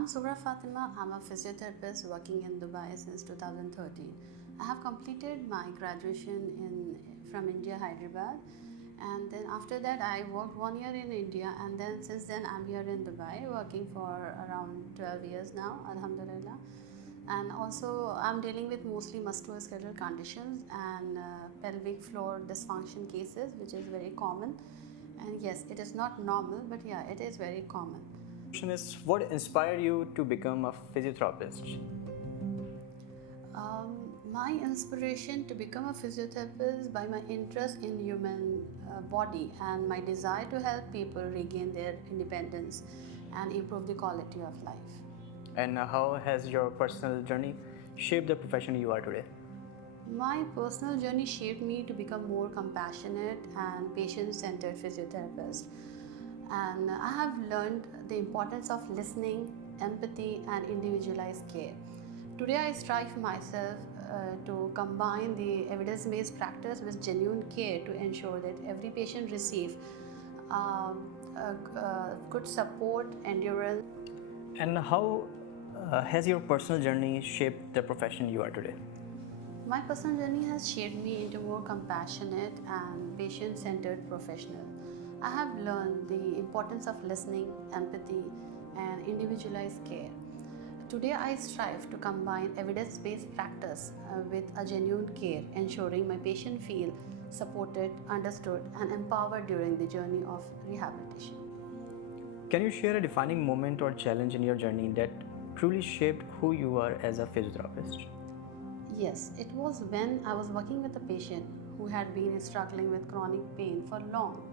I'm Sugra Fatima. I'm a physiotherapist working in Dubai since 2013. I have completed my graduation from India, Hyderabad, and then after that I worked 1 year in India, and then since then I'm here in Dubai working for around 12 years now, Alhamdulillah. And also I'm dealing with mostly musculoskeletal conditions and pelvic floor dysfunction cases, which is very common. And yes, it is not normal, but yeah, it is very common. Question is, what inspired you to become a physiotherapist? My inspiration to become a physiotherapist by my interest in human body and my desire to help people regain their independence and improve the quality of life. And how has your personal journey shaped the profession you are today? My personal journey shaped me to become more compassionate and patient-centered physiotherapist. And I have learned the importance of listening, empathy, and individualized care. Today, I strive myself to combine the evidence-based practice with genuine care to ensure that every patient receives good support, endurance. And how has your personal journey shaped the profession you are today? My personal journey has shaped me into a more compassionate and patient-centered professional. I have learned the importance of listening, empathy, and individualized care. Today, I strive to combine evidence-based practice with a genuine care, ensuring my patient feel supported, understood, and empowered during the journey of rehabilitation. Can you share a defining moment or challenge in your journey that truly shaped who you are as a physiotherapist? Yes, it was when I was working with a patient who had been struggling with chronic pain for long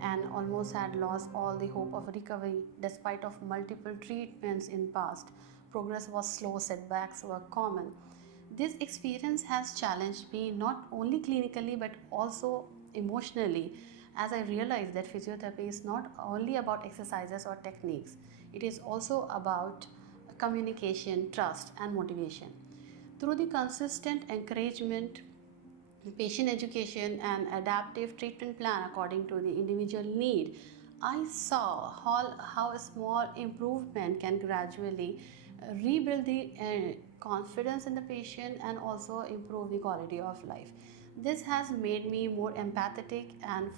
and almost had lost all the hope of recovery despite of multiple treatments in past. Progress was slow, setbacks were common. This experience has challenged me not only clinically but also emotionally, as I realized that physiotherapy is not only about exercises or techniques, it is also about communication, trust, and motivation. Through the consistent encouragement, patient education, and adaptive treatment plan according to the individual need, I saw how a small improvement can gradually rebuild the confidence in the patient and also improve the quality of life. This has made me more empathetic and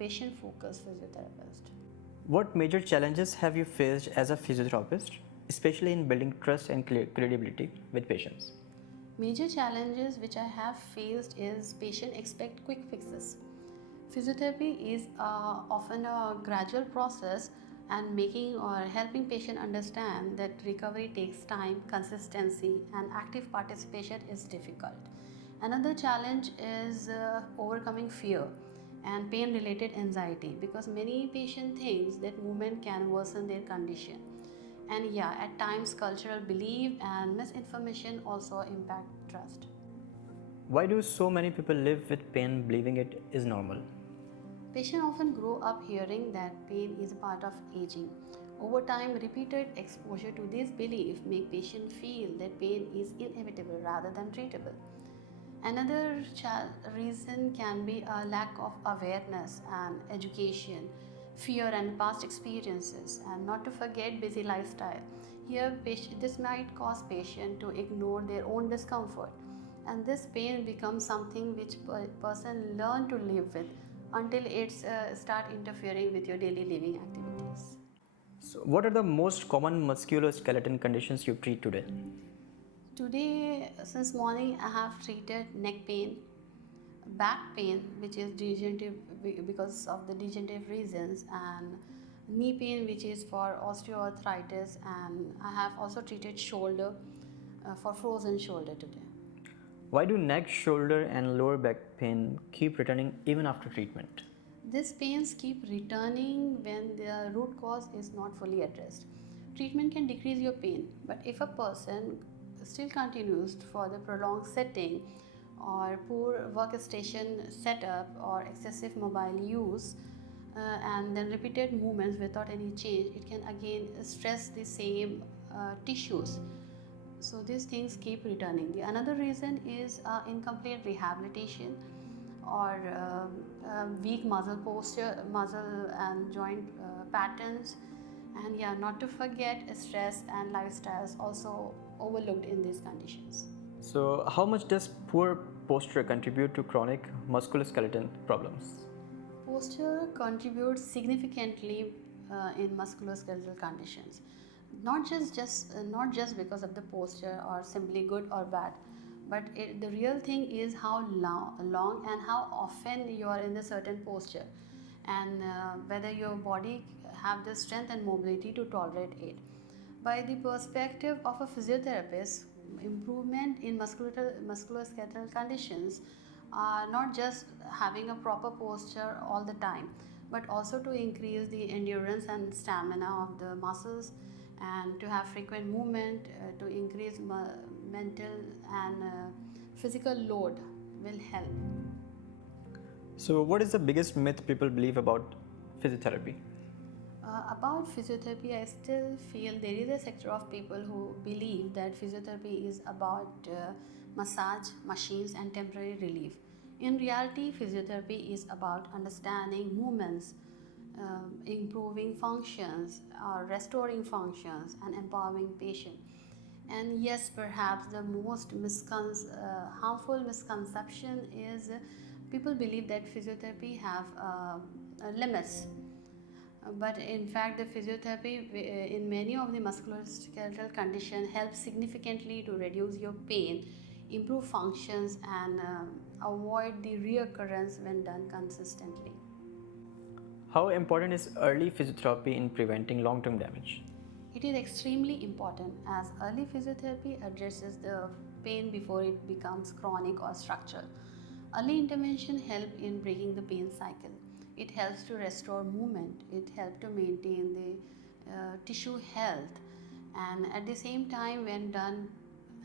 patient-focused physiotherapist. What major challenges have you faced as a physiotherapist, especially in building trust and credibility with patients? Major challenges which I have faced is patient expect quick fixes. Physiotherapy is often a gradual process, and making or helping patient understand that recovery takes time, consistency, and active participation is difficult. Another challenge is overcoming fear and pain related anxiety, because many patients think that movement can worsen their condition. And yeah, at times cultural belief and misinformation also impact trust. Why do so many people live with pain believing it is normal? Patients often grow up hearing that pain is a part of aging. Over time, repeated exposure to this belief make patients feel that pain is inevitable rather than treatable. Another reason can be a lack of awareness and education, fear and past experiences, and not to forget busy lifestyle. Here, this might cause patient to ignore their own discomfort, and this pain becomes something which person learn to live with until it's start interfering with your daily living activities. So, what are the most common musculoskeletal conditions you treat today? Today, since morning, I have treated neck pain, back pain, which is degenerative because of the degenerative reasons, and knee pain, which is for osteoarthritis, and I have also treated shoulder for frozen shoulder today. Why do neck, shoulder, and lower back pain keep returning even after treatment? These pains keep returning when the root cause is not fully addressed. Treatment can decrease your pain, but if a person still continues for the prolonged sitting or poor workstation setup or excessive mobile use and then repeated movements without any change, it can again stress the same tissues. So these things keep returning. The another reason is incomplete rehabilitation or weak muscle posture, muscle and joint patterns, And yeah, not to forget, stress and lifestyle is also overlooked in these conditions. So, how much does poor posture contribute to chronic musculoskeletal problems? Posture contributes significantly in musculoskeletal conditions, not just because of the posture or simply good or bad, but the real thing is how long and how often you are in a certain posture, and whether your body have the strength and mobility to tolerate it. By the perspective of a physiotherapist, improvement in musculoskeletal conditions are not just having a proper posture all the time, but also to increase the endurance and stamina of the muscles, and to have frequent movement, to increase mental and physical load will help. So, what is the biggest myth people believe about physiotherapy? About physiotherapy, I still feel there is a sector of people who believe that physiotherapy is about massage, machines, and temporary relief. In reality, physiotherapy is about understanding movements, improving functions, or restoring functions, and empowering patient. And yes, perhaps the most harmful misconception is people believe that physiotherapy have limits, but in fact the physiotherapy in many of the musculoskeletal condition helps significantly to reduce your pain, improve functions, and avoid the reoccurrence when done consistently. How important is early physiotherapy in preventing long term damage? It is extremely important as early physiotherapy addresses the pain before it becomes chronic or structural. Early intervention helps in breaking the pain cycle. It helps to restore movement, it helps to maintain the tissue health, and at the same time, when done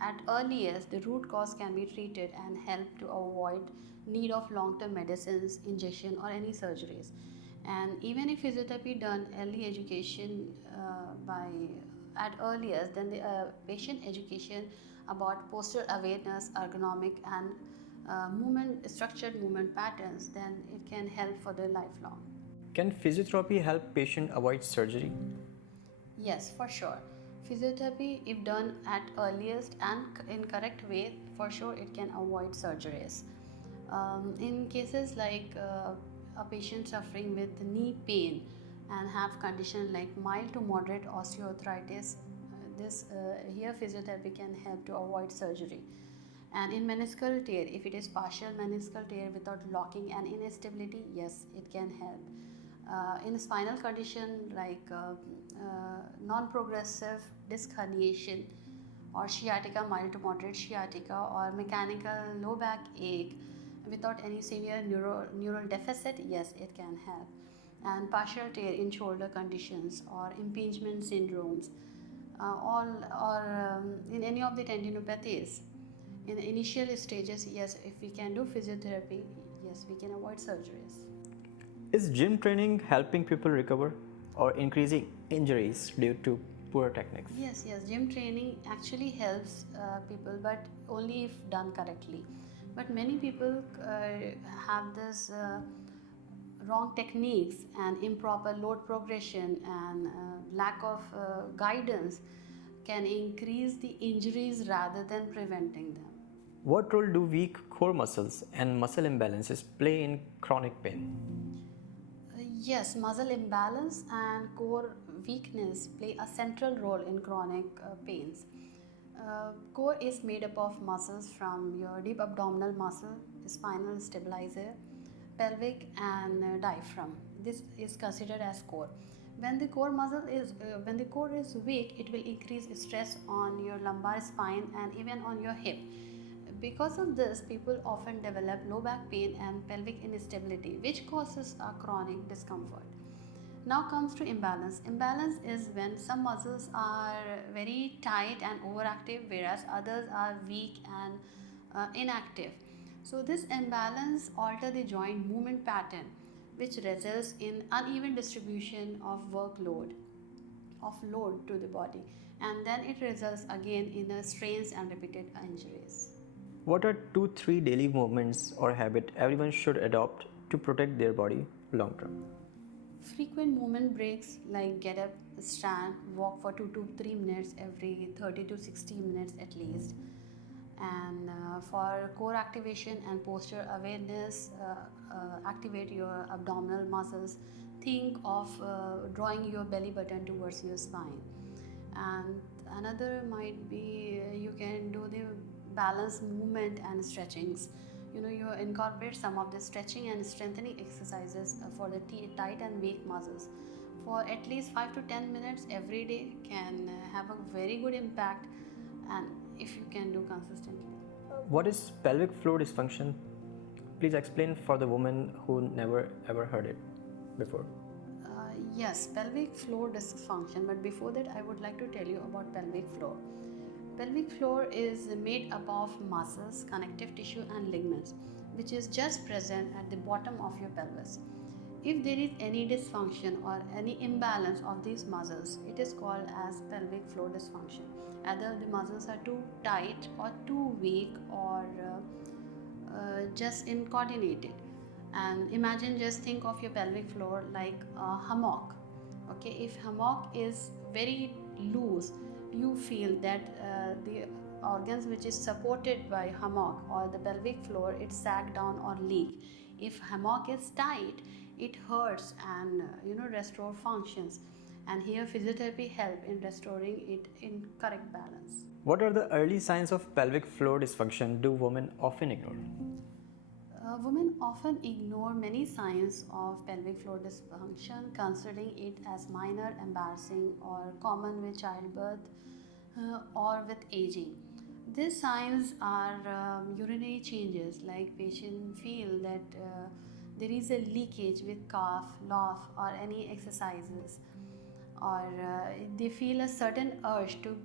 at earliest, the root cause can be treated and help to avoid need of long-term medicines, injection, or any surgeries. And even if physiotherapy done early education by at earliest, then the patient education about posture awareness, ergonomic, and structured movement patterns, then it can help for the lifelong. Can physiotherapy help patient avoid surgery? Yes, for sure. Physiotherapy, if done at earliest and in correct way, for sure it can avoid surgeries. In cases like a patient suffering with knee pain and have condition like mild to moderate osteoarthritis, this here physiotherapy can help to avoid surgery. And in meniscal tear, if it is partial meniscal tear without locking and instability, yes, it can help. In spinal condition like non-progressive disc herniation or sciatica, mild to moderate sciatica, or mechanical low back ache without any severe neural deficit, yes, it can help. And partial tear in shoulder conditions or impingement syndromes, all or in any of the tendinopathies. In the initial stages, yes, if we can do physiotherapy, yes, we can avoid surgeries. Is gym training helping people recover or increasing injuries due to poor techniques? Yes, gym training actually helps people, but only if done correctly. But many people have this wrong techniques and improper load progression and lack of guidance can increase the injuries rather than preventing them. What role do weak core muscles and muscle imbalances play in chronic pain? Yes, muscle imbalance and core weakness play a central role in chronic pains. Core is made up of muscles from your deep abdominal muscle, spinal stabilizer, pelvic, and diaphragm. This is considered as core. When the core is weak, it will increase stress on your lumbar spine and even on your hip. Because of this, people often develop low back pain and pelvic instability, which causes a chronic discomfort. Now comes to imbalance. Imbalance is when some muscles are very tight and overactive, whereas others are weak and inactive. So this imbalance alter the joint movement pattern, which results in uneven distribution of load to the body, and then it results again in strains and repeated injuries. What are 2-3 daily movements or habit everyone should adopt to protect their body long term? Frequent movement breaks like get up, stand, walk for 2 to 3 minutes every 30 to 60 minutes at least. And for core activation and posture awareness, activate your abdominal muscles. Think of drawing your belly button towards your spine. And another might be you can do the balance movement and stretchings. You incorporate some of the stretching and strengthening exercises for the tight and weak muscles for at least 5 to 10 minutes every day can have a very good impact, and if you can do consistently. What is pelvic floor dysfunction? Please explain for the woman who never ever heard it before. Yes, pelvic floor dysfunction, but before that I would like to tell you about pelvic floor. Pelvic floor is made up of muscles, connective tissue and ligaments, which is just present at the bottom of your pelvis. If there is any dysfunction or any imbalance of these muscles, it is called as pelvic floor dysfunction. Either the muscles are too tight or too weak or just incoordinated. And imagine, just think of your pelvic floor like a hammock. Okay, if hammock is very loose, you feel that the organs which is supported by hammock or the pelvic floor, it sag down or leak. If hammock is tight, it hurts and restore functions. And here physiotherapy help in restoring it in correct balance. What are the early signs of pelvic floor dysfunction do women often ignore? Women often ignore many signs of pelvic floor dysfunction, considering it as minor, embarrassing, or common with childbirth or with aging. These signs are urinary changes, like patients feel that there is a leakage with cough, laugh, or any exercises, or they feel a certain urge to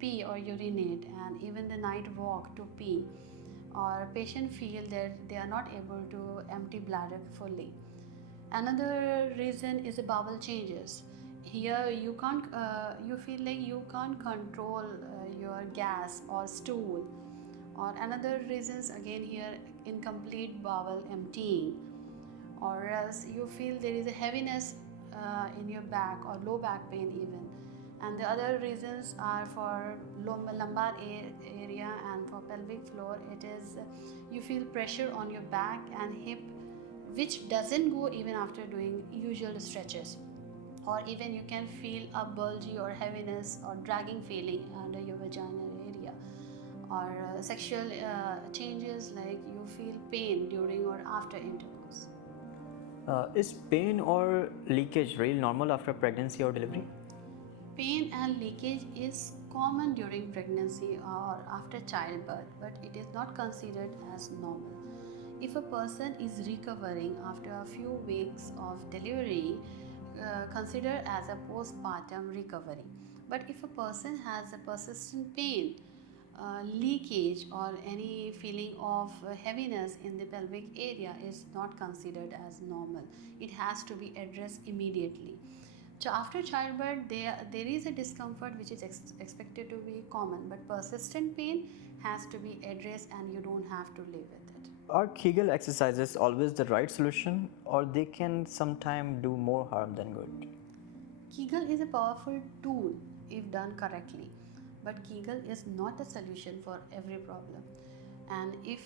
pee or urinate, and even the night walk to pee, or patient feel that they are not able to empty bladder fully. Another reason is the bowel changes. Here you feel like you can't control your gas or stool. Or another reasons again here, incomplete bowel emptying, or else you feel there is a heaviness in your back or low back pain even. And the other reasons are for lumbar area and for pelvic floor, it is you feel pressure on your back and hip which doesn't go even after doing usual stretches, or even you can feel a bulgy or heaviness or dragging feeling under your vaginal area, or sexual changes like you feel pain during or after intercourse. Is pain or leakage real normal after pregnancy or delivery? Pain and leakage is common during pregnancy or after childbirth, but it is not considered as normal. If a person is recovering after a few weeks of delivery, consider as a postpartum recovery. But if a person has a persistent pain, leakage, or any feeling of heaviness in the pelvic area, is not considered as normal. It has to be addressed immediately. So after childbirth, there is a discomfort which is expected to be common, but persistent pain has to be addressed and you don't have to live with it. Are Kegel exercises always the right solution, or they can sometimes do more harm than good? Kegel is a powerful tool if done correctly, but Kegel is not a solution for every problem. And if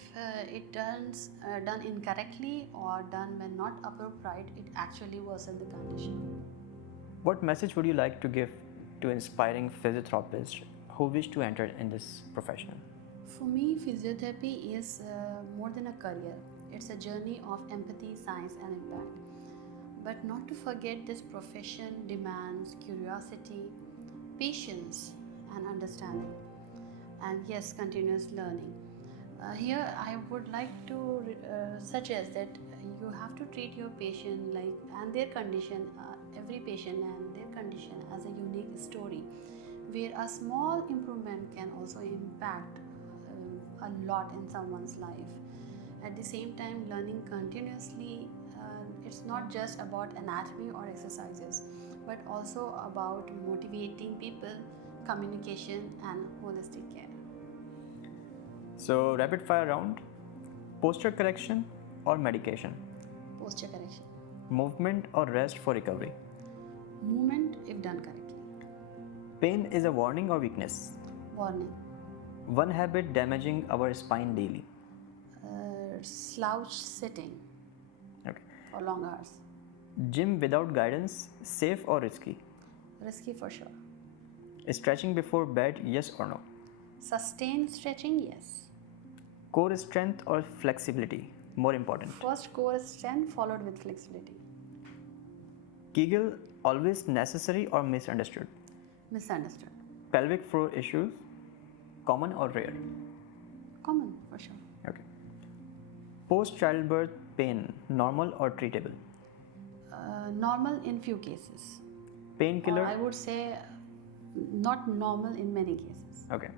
it done incorrectly or done when not appropriate, it actually worsens the condition. What message would you like to give to inspiring physiotherapists who wish to enter in this profession? For me, physiotherapy is more than a career. It's a journey of empathy, science, and impact. But not to forget, this profession demands curiosity, patience, and understanding. And yes, continuous learning. Here, I would like to suggest that you have to treat your patient and their condition, every patient and their condition as a unique story, where a small improvement can also impact a lot in someone's life. At the same time, learning continuously, it's not just about anatomy or exercises, but also about motivating people, communication, and holistic care. So, rapid fire round: posture correction or medication? Posture correction. Movement or rest for recovery? Movement if done correctly. Pain is a warning or weakness? Warning. One habit damaging our spine daily? Slouch sitting Okay. for long hours. Gym without guidance, safe or risky? Risky for sure. Stretching before bed, yes or no? Sustained stretching, yes. Core strength or flexibility, more important? First core strength followed with flexibility. Kegel, always necessary or misunderstood? Misunderstood. Pelvic floor issues, common or rare? Common for sure. Okay. Post childbirth pain, normal or treatable? Normal in few cases. Painkiller? I would say not normal in many cases. Okay.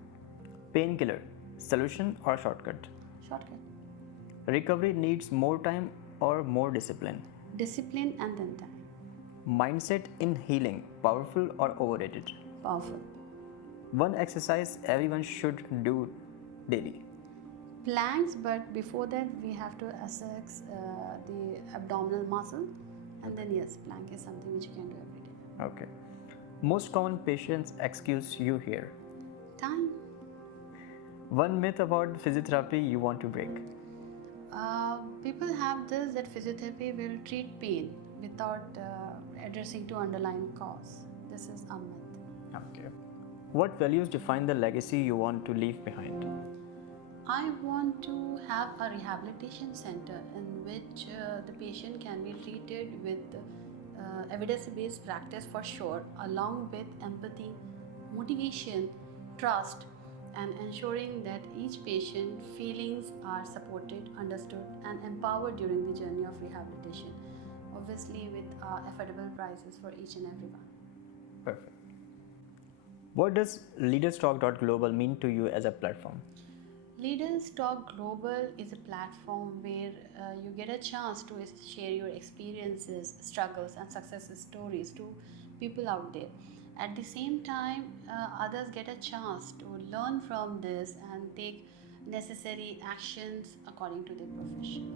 Painkiller, solution or shortcut? Shortcut. Recovery needs more time or more discipline? Discipline and then time. Mindset in healing, powerful or overrated? Powerful. One exercise everyone should do daily. Planks, but before that we have to assess the abdominal muscle, and then yes, plank is something which you can do every day. Okay. Most common patients excuse you here. Time. One myth about physiotherapy you want to break. People have this that physiotherapy will treat pain without addressing to underlying cause. This is a myth. Okay. What values define the legacy you want to leave behind? I want to have a rehabilitation center in which the patient can be treated with evidence-based practice for sure, along with empathy, motivation, trust, and ensuring that each patient feelings are supported, understood, and empowered during the journey of rehabilitation. Obviously, with affordable prices for each and everyone. Perfect. What does LeadersTalk.Global mean to you as a platform? LeadersTalk.Global is a platform where you get a chance to share your experiences, struggles, and success stories to people out there. At the same time, others get a chance to learn from this and take necessary actions according to their profession.